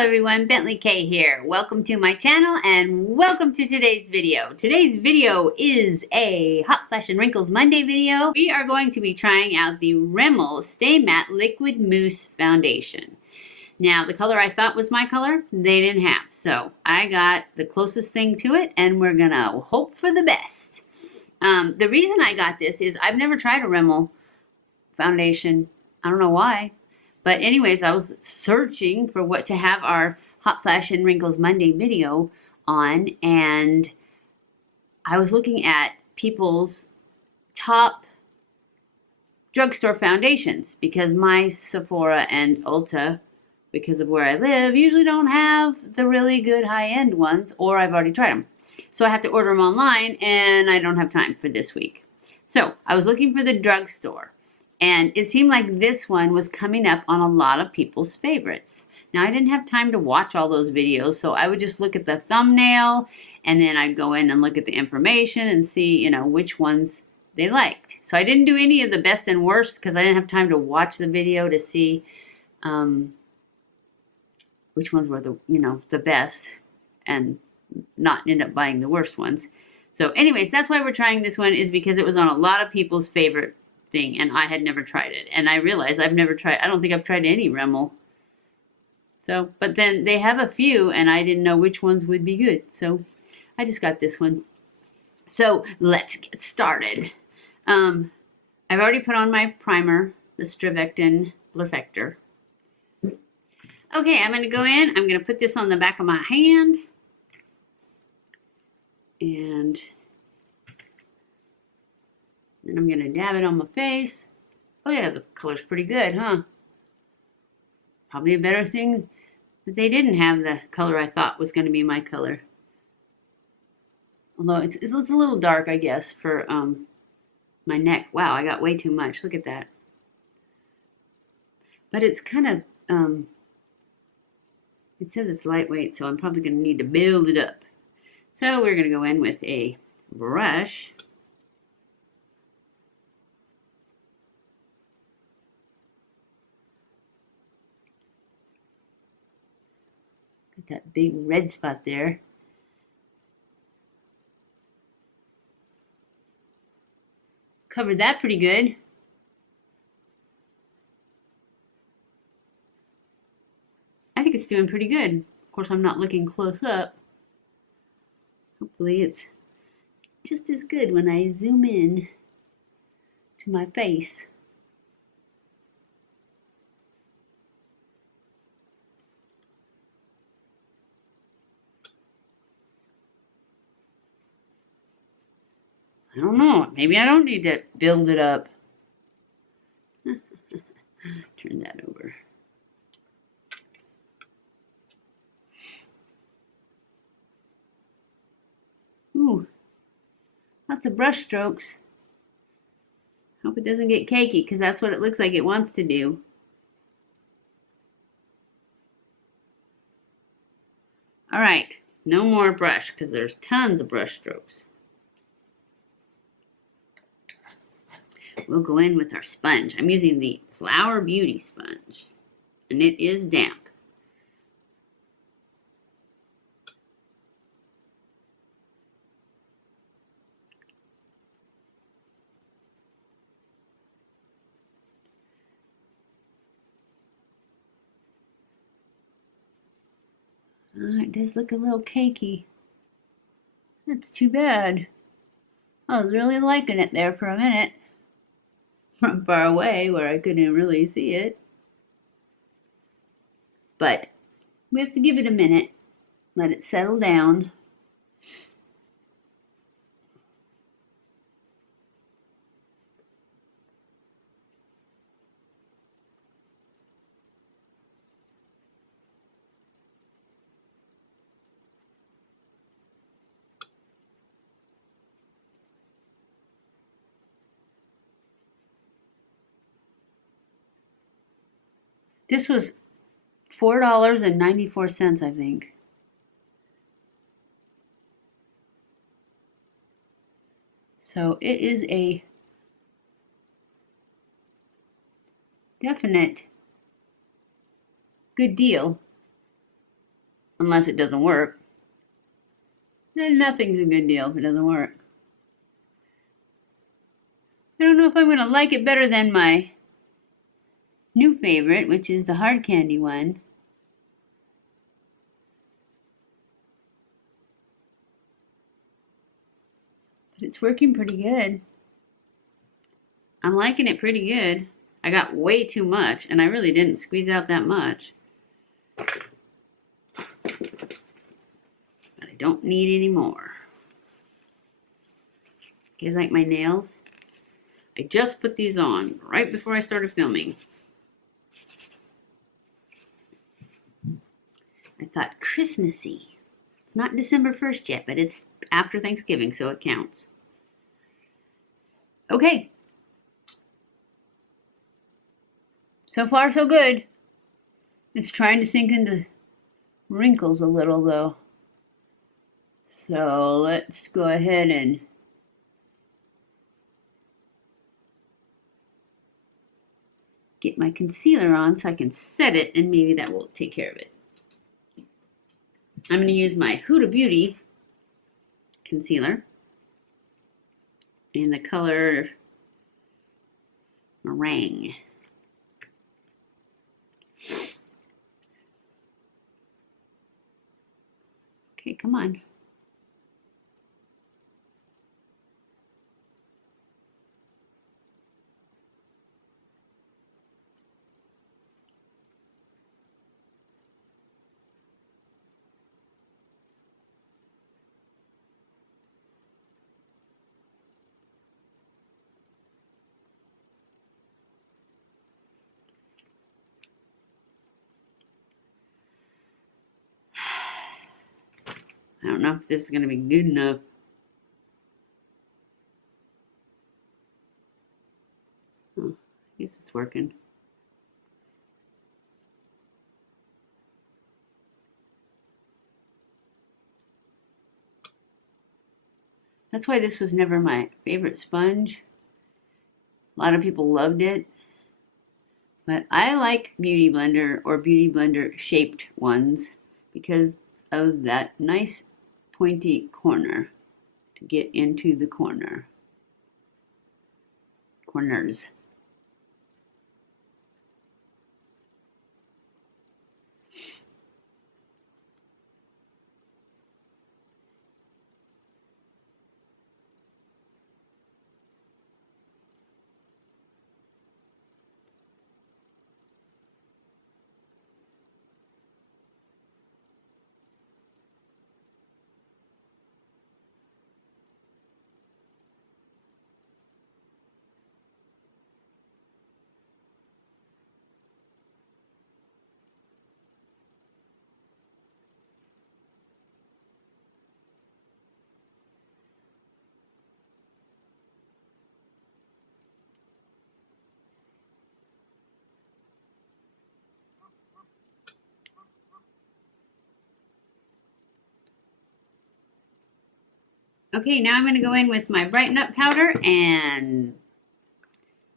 Hello everyone, BentlyK here. Welcome to my channel and welcome to today's video. Today's video is a Hot Flash and Wrinkles Monday video. We are going to be trying out the Rimmel Stay Matte Liquid Mousse Foundation. Now, the color I thought was my color, they didn't have. So I got the closest thing to it and we're gonna hope for the best. The reason I got this is I've never tried a Rimmel foundation. I don't know why. But anyways, I was searching for what to have our Hot Flash and Wrinkles Monday video on, and I was looking at people's top drugstore foundations because my Sephora and Ulta, because of where I live, usually don't have the really good high-end ones, or I've already tried them. So I have to order them online, and I don't have time for this week. So I was looking for the drugstore. And it seemed like this one was coming up on a lot of people's favorites. Now, I didn't have time to watch all those videos, so I would just look at the thumbnail, and then I'd go in and look at the information and see, you know, which ones they liked. So I didn't do any of the best and worst because I didn't have time to watch the video to see which ones were the, you know, the best and not end up buying the worst ones. So anyways, that's why we're trying this one, is because it was on a lot of people's favorite thing, and I had never tried it, and I realized I've never tried. I don't think I've tried any Rimmel. So, but then they have a few, and I didn't know which ones would be good, so I just got this one. So let's get started. I've already put on my primer, the StriVectin Perfector. Okay, I'm going to go in. I'm going to put this on the back of my hand, and then I'm going to dab it on my face. Oh yeah, the color's pretty good, huh? Probably a better thing that they didn't have the color I thought was going to be my color. Although it's a little dark, I guess, for my neck. Wow, I got way too much. Look at that. But it's kind of, it says it's lightweight, so I'm probably going to need to build it up. So we're going to go in with a brush. That big red spot there. Covered that pretty good. I think it's doing pretty good. Of course, I'm not looking close up. Hopefully it's just as good when I zoom in to my face. I don't know. Maybe I don't need to build it up. Turn that over. Ooh, lots of brush strokes. Hope it doesn't get cakey, because that's what it looks like it wants to do. All right, no more brush, because there's tons of brush strokes. We'll go in with our sponge. I'm using the Flower Beauty sponge, and it is damp. It does look a little cakey. That's too bad. I was really liking it there for a minute. From far away where I couldn't really see it. But we have to give it a minute. Let it settle down. This was $4.94, I think. So it is a definite good deal. unless it doesn't work. Then nothing's a good deal if it doesn't work. I don't know if I'm going to like it better than my new favorite, which is the hard candy one. But it's working pretty good. I'm liking it pretty good. I got way too much, and I really didn't squeeze out that much. But I don't need any more. You guys like my nails? I just put these on right before I started filming. I thought Christmassy. It's not December 1st yet, but it's after Thanksgiving, so it counts. Okay. So far, so good. It's trying to sink into wrinkles a little, though. So let's go ahead and get my concealer on so I can set it, and maybe that will take care of it. I'm going to use my Huda Beauty concealer in the color Meringue. Okay, come on. I don't know if this is going to be good enough. Oh, I guess it's working. That's why this was never my favorite sponge. A lot of people loved it. But I like Beauty Blender or Beauty Blender shaped ones because of that nice pointy corner to get into the corners. Okay, now I'm going to go in with my Brighten Up powder and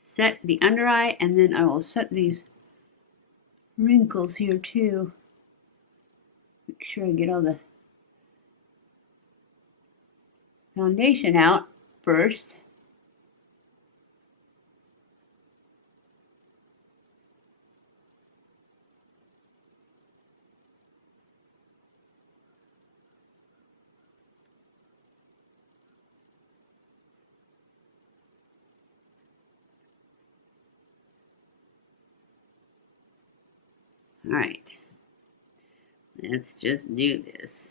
set the under eye, and then I will set these wrinkles here too. Make sure I get all the foundation out first. All right, let's just do this.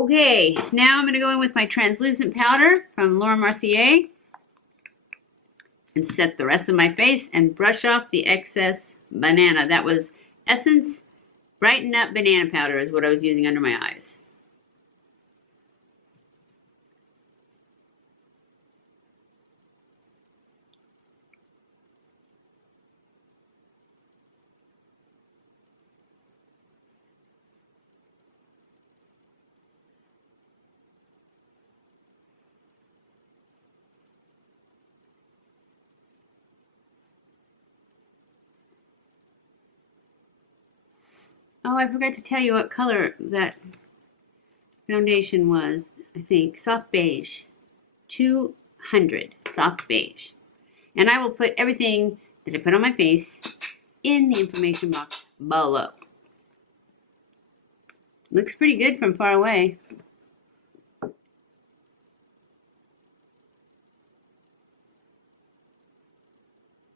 Okay, now I'm going to go in with my translucent powder from Laura Mercier and set the rest of my face and brush off the excess banana. That was Essence Brighten Up Banana Powder is what I was using under my eyes. Oh, I forgot to tell you what color that foundation was, I think. Soft Beige. 200 Soft Beige. And I will put everything that I put on my face in the information box below. Looks pretty good from far away.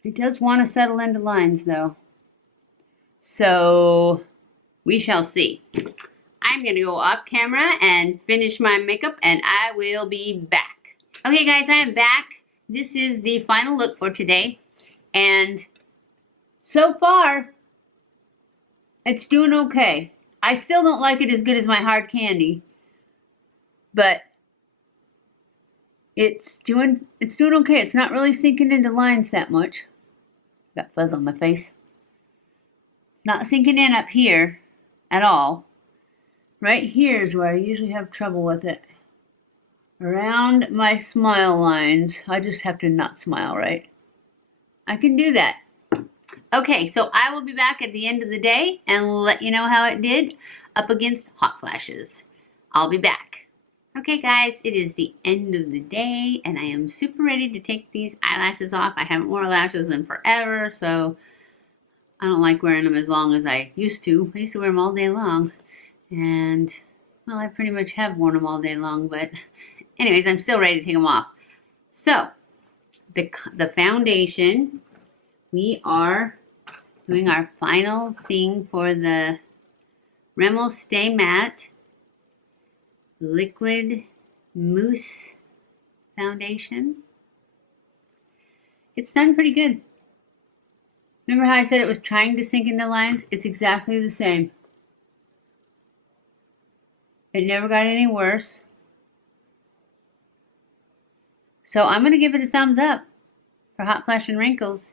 It does want to settle into lines though. So we shall see. I'm going to go off camera and finish my makeup and I will be back. Okay guys, I am back. This is the final look for today. And so far, it's doing okay. I still don't like it as good as my hard candy. But it's doing okay. It's not really sinking into lines that much. Got fuzz on my face. It's not sinking in up here at all. Right here is where I usually have trouble with it. Around my smile lines. I just have to not smile, right? I can do that. Okay, so I will be back at the end of the day and let you know how it did up against hot flashes. I'll be back. Okay guys, it is the end of the day and I am super ready to take these eyelashes off. I haven't worn lashes in forever, so I don't like wearing them as long as I used to. I used to wear them all day long. And, well, I pretty much have worn them all day long, but anyways, I'm still ready to take them off. So, the foundation, we are doing our final thing for the Rimmel Stay Matte Liquid Mousse Foundation. It's done pretty good. Remember how I said it was trying to sink into lines? It's exactly the same. It never got any worse. So I'm going to give it a thumbs up for Hot Flash and Wrinkles.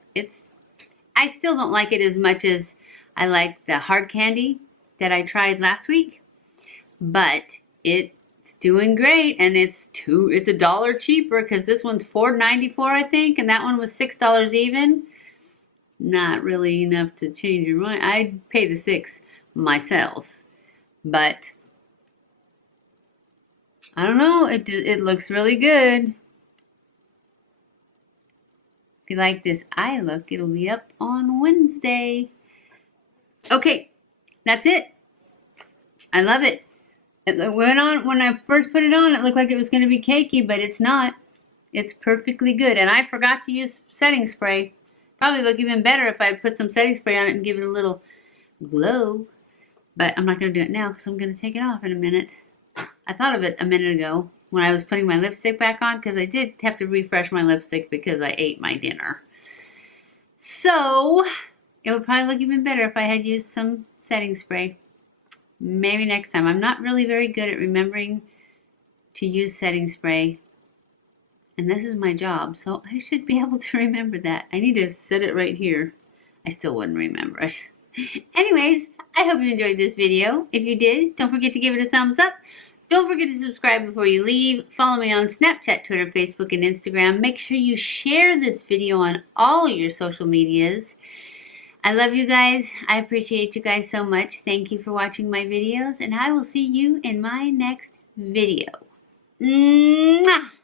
I still don't like it as much as I like the hard candy that I tried last week. But it's doing great, and it's $1 cheaper because this one's $4.94 I think, and that one was $6 even. Not really enough to change your mind. I'd pay the $6 myself, but I don't know. It looks really good. If you like this eye look, it'll be up on Wednesday. Okay, that's it. I love it. It went on, when I first put it on, it looked like it was going to be cakey, but it's not. It's perfectly good. And I forgot to use setting spray. Probably look even better if I put some setting spray on it and give it a little glow. But I'm not going to do it now because I'm going to take it off in a minute. I thought of it a minute ago when I was putting my lipstick back on because I did have to refresh my lipstick because I ate my dinner. So it would probably look even better if I had used some setting spray. Maybe next time. I'm not really very good at remembering to use setting spray. And this is my job, so I should be able to remember that. I need to set it right here. I still wouldn't remember it. Anyways, I hope you enjoyed this video. If you did, don't forget to give it a thumbs up. Don't forget to subscribe before you leave. Follow me on Snapchat, Twitter, Facebook, and Instagram. Make sure you share this video on all your social medias. I love you guys. I appreciate you guys so much. Thank you for watching my videos, and I will see you in my next video. Mwah!